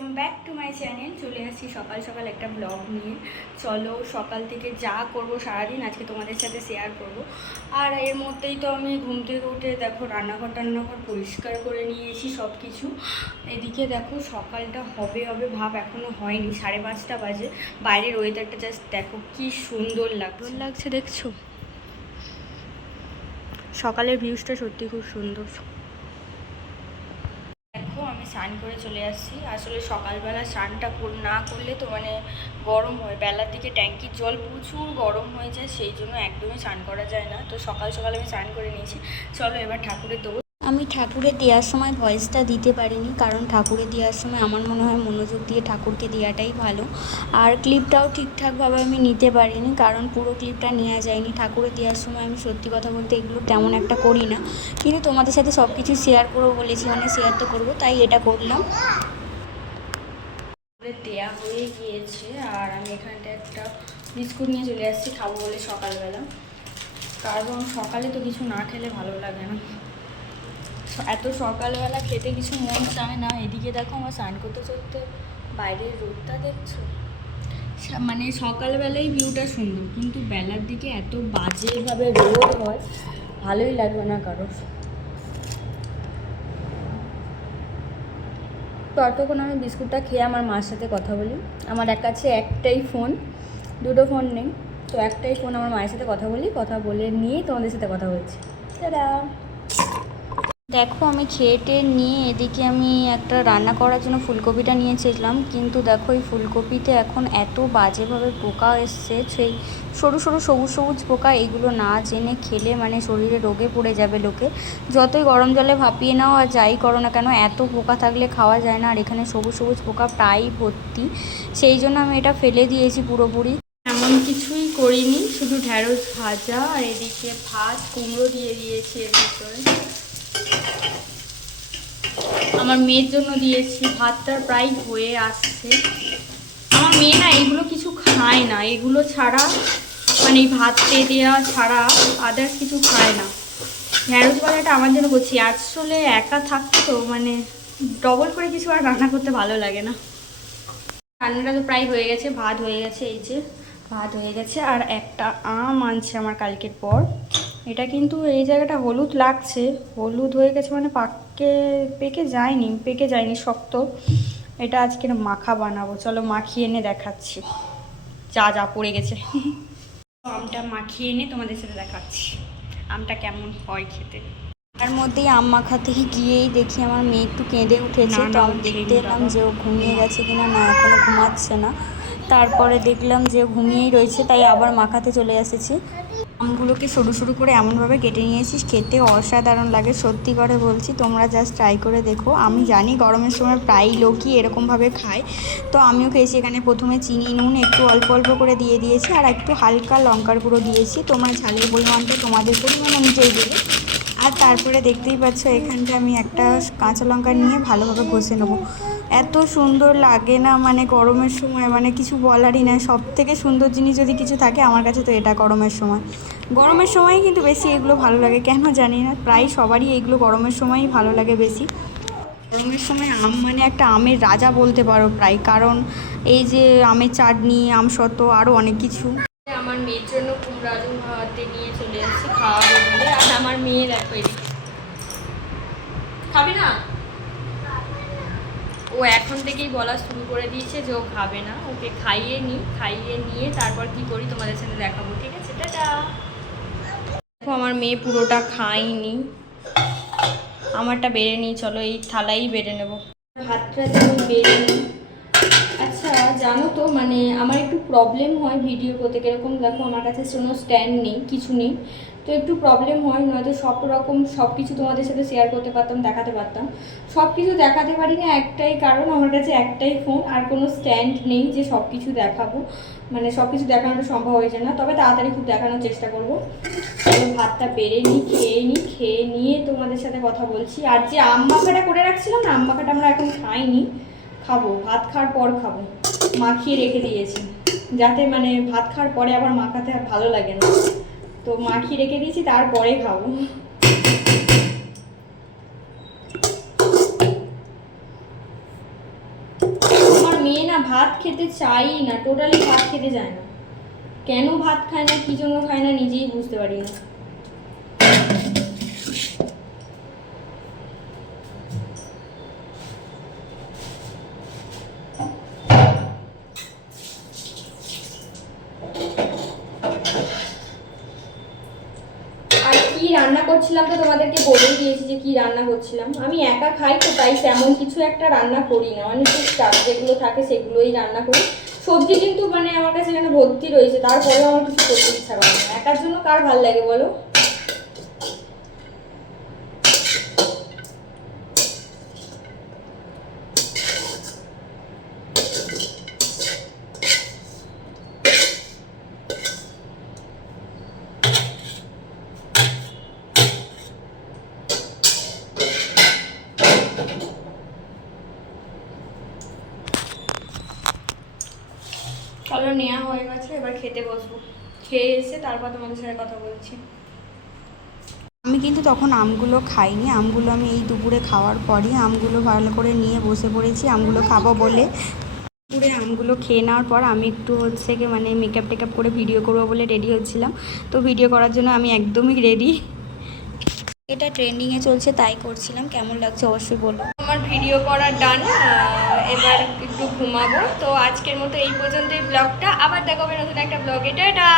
Welcome back to my channel. চলে আসছি সকাল সকাল একটা ব্লগ নিয়ে। চলো সকাল থেকে যা করব সারাদিন আজকে তোমাদের সাথে শেয়ার করব। আর এর মধ্যেই তো আমি ঘুম থেকে উঠে দেখো রান্নাঘর পরিষ্কার করে নিয়েছি সব কিছু। এদিকে দেখো সকালটা হবে হবে ভাব, এখনও হয়নি, 5:30 বাজে। বাইরের ওয়েদারটা জাস্ট দেখো কি সুন্দর লাগছে দেখছো? সকালের ভিউজটা সত্যি খুব সুন্দর। দেখো আমি স্নান করে চলে আসছি। আসলে সকালবেলা স্নানটা না করলে তো গরম হয়, বেলার দিকে ট্যাঙ্কির জল প্রচুর গরম হয়ে যায়, সেই জন্য একদমই স্নান করা যায় না। তো সকাল সকাল আমি স্নান করে নিয়েছি। চলো এবার ঠাকুরের দেবো। আমি ঠাকুরের দেওয়ার সময় ভয়েসটা দিতে পারিনি, কারণ ঠাকুরের দেওয়ার সময় আমার মনে হয় মনোযোগ দিয়ে ঠাকুরকে দেওয়াটাই ভালো। আর ক্লিপটাও ঠিকঠাকভাবে আমি নিতে পারিনি, কারণ পুরো ক্লিপটা নেওয়া যায়নি। ঠাকুরের দেওয়ার সময় আমি সত্যি কথা বলতে এগুলো তেমন একটা করি না, কিন্তু তোমাদের সাথে সব কিছু শেয়ার করবো বলেছি, শেয়ার তো করবো, তাই এটা করলাম। দেয়া হয়ে গিয়েছে আর আমি এখানটা একটা বিস্কুট নিয়ে চলে আসছি খাবো বলে সকালবেলা, কারণ সকালে তো কিছু না খেলে ভালো লাগে না। এত সকালবেলা খেতে কিছু মন চায় না। এদিকে দেখো আমার স্নান করতে করতে বাইরের রোদটা দেখছো, সকালবেলায় ভিউটা সুন্দর, কিন্তু বেলার দিকে এত বাজেভাবে রোদ হয়, ভালোই লাগবে না কারোর। ততক্ষণ আমি বিস্কুটটা খেয়ে আমার মার সাথে কথা বলি। আমার কাছে একটাই ফোন, দুটো ফোন নেই, তো একটাই ফোন, আমার মায়ের সাথে কথা বলি, কথা বলে নিয়েই তোমাদের সাথে কথা বলছি। দাদা দেখো আমি খেয়ে নিয়ে এদিকে আমি একটা রান্না করার জন্য ফুলকপিটা নিয়েছিলাম, কিন্তু দেখো এই ফুলকপিতে এখন এত বাজেভাবে পোকা এসছে, সেই সরু সরু সবুজ সবুজ পোকা। এগুলো না জেনে খেলে শরীরে রোগে পড়ে যাবে লোকে। যতই গরম জলে ভাপিয়ে নাও আর যাই করো না কেন, এত পোকা থাকলে খাওয়া যায় না। আর এখানে সবুজ সবুজ পোকা প্রায় ভর্তি, সেই জন্য আমি এটা ফেলে দিয়েছি পুরোপুরি। এমন কিছুই করিনি, শুধু ঢ্যাঁড়স ভাজা আর এদিকে ভাত কুমড়ো দিয়ে দিয়েছি এর ভিতরে। আমার মেয়ের জন্য দিয়েছি, ভাতটা প্রায় হয়ে আসছে। আমার মেয়ে না এগুলো কিছু খায় না, এগুলো ছাড়া এই ভাতে দেওয়া ছাড়া আদার্স কিছু খায় না। ঢ্যাঁড়স ভাজাটা আমার জন্য করছি, আসলে একা থাকতে তো ডবল করে কিছু আর রান্না করতে ভালো লাগে না। রান্নাটা তো প্রায় হয়ে গেছে, ভাত হয়ে গেছে, এই যে ভাত হয়ে গেছে। আর একটা আম আনছে আমার কালকের পর। এটা কিন্তু এই জায়গাটা হলুদ লাগছে, হলুদ হয়ে গেছে, পেকে যায়নি শক্ত। এটা আজকে মাখা বানাবো, চলো মাখিয়ে এনে দেখাচ্ছি যা যা পড়ে গেছে। আমটা মাখিয়ে এনে তোমাদের সাথে দেখাচ্ছি আমটা কেমন হয় খেতে। তার মধ্যেই আম মাখাতে গিয়েই দেখি আমার মেয়ে একটু কেঁদে উঠেছে, তো আমি দেখতে এলাম যে ও ঘুমিয়ে গেছে কিনা। না, এখনও ঘুমাচ্ছে না। তারপরে দেখলাম যে ঘুমিয়েই রয়েছে, তাই আবার মাখাতে চলে এসেছি। আমগুলোকে সরু সরু করে এমনভাবে কেটে নিয়েছিস, খেতে অসাধারণ লাগে, সত্যি করে বলছি, তোমরা জাস্ট ট্রাই করে দেখো। আমি জানি গরমের সময় প্রায় লোকই এরকমভাবে খায়, তো আমিও খেয়েছি। এখানে প্রথমে চিনি নুন একটু অল্প অল্প করে দিয়ে দিয়েছি, আর একটু হালকা লঙ্কার গুঁড়ো দিয়েছি। তোমরা ঝালের পরিমাণটা তোমাদের পরিমাণ অনুযায়ী দেবে। আর তারপরে দেখতেই পাচ্ছ এখানটা আমি একটা কাঁচা লঙ্কা নিয়ে ভালোভাবে ঘষে নেবো। এত সুন্দর লাগে না, গরমের সময় কিছু বলারই না। সব থেকে সুন্দর জিনিস যদি কিছু থাকে আমার কাছে তো এটা গরমের সময় কিন্তু বেশি এগুলো ভালো লাগে, কেন জানি না, প্রায় সবারই এগুলো গরমের সময়ই ভালো লাগে বেশি। গরমের সময় আম একটা আমের রাজা বলতে পারো প্রায়, কারণ এই যে আমের চাটনি, আমসত্ত্ব, আরও অনেক কিছু। আমার মেয়ের জন্য কুমড়ো আলু ভাতে নিয়ে চলে যাচ্ছি খাওয়াবো বলে। আর আমার মেয়ে দেখো এদিকে খাবে না, ও এখন থেকেই বলা শুরু করে দিয়েছে যে ও খাবে না। ওকে খাইয়ে নিয়ে তারপর কি করি তোমাদের সাথে দেখাবো, ঠিক আছে? টাটা। দেখো আমার মেয়ে পুরোটা খায়নি, আমারটা বেড়ে নিই, চলো এই থালাই বেড়ে নেবো। ভাতটা যেমন বেড়ে নিই। আচ্ছা জানো তো আমার একটু প্রবলেম হয় ভিডিও করতে, কীরকম দেখো আমার কাছে কোনো স্ট্যান্ড নেই, কিছু নেই, তো একটু প্রবলেম হয়। নয়তো সব কিছু তোমাদের সাথে শেয়ার করতে পারতাম, দেখাতে পারতাম। সব কিছু দেখাতে পারি না একটাই কারণ, আমার কাছে একটাই ফোন, আর কোনো স্ট্যান্ড নেই যে সব কিছু দেখাবো। সব কিছু দেখানোটা সম্ভব হয়ে যায় না, তবে তাড়াতাড়ি খুব দেখানোর চেষ্টা করবো। ভাতটা বেড়ে খেয়ে নিয়ে তোমাদের সাথে কথা বলছি। আর যে আম মাখাটা করে রাখছিলাম না, আম মাখাটা আমরা এখন খাইনি, খাবো, ভাত খাওয়ার পর খাবো। মাখিয়ে রেখে দিয়েছি যাতে ভাত খাওয়ার পরে আবার মাখাতে আর ভালো লাগে না, তো মাখিয়ে রেখে দিয়েছি, তারপরে খাবো। ভাত খেতে চাই না, টোটালি ভাত খেতে চায় না। কেন ভাত খায় না, কি জন্য খায় না, নিজেই বুঝতে পারি না। আর কি রান্না করছিলাম তো তোমাদেরকে বলেই দিয়েছি যে কি রান্না করছিলাম। আমি একা খাই তো তাই তেমন কিছু একটা রান্না করি না, মানে টুকটাক যেগুলো থাকে সেগুলোই রান্না করি। সবজি কিন্তু মানে আমার কাছে এখানে ভর্তি রয়েছে, তারপরেও আমার কিছু করতে ইচ্ছা করে না। একার জন্য কার ভাল লাগে বলো? চলো নেওয়া হয়ে গেছে, এবার খেতে বসবো। খেয়ে এসে তারপর তোমাদের সাথে কথা বলছি। আমি কিন্তু তখন আমগুলো খাইনি, আমগুলো আমি এই দুপুরে খাওয়ার পরই আমগুলো ভালো করে নিয়ে বসে পড়েছি আমগুলো খাবো বলে। দুপুরে আমগুলো খেয়ে নেওয়ার পর আমি একটু হচ্ছে কি মানে মেকআপ টেকআপ করে ভিডিও করবো বলে রেডি হচ্ছিলাম। তো ভিডিও করার জন্য আমি একদমই রেডি। এটা ট্রেন্ডিংয়ে চলছে তাই করছিলাম। কেমন লাগছে অবশ্যই বলো। আমার ভিডিও করা ডান, এবার একটু ঘুমাবো। তো আজকের মতো এই পর্যন্তই ব্লগটা, আবার দেখা হবে নতুন একটা ব্লগে। টাটা।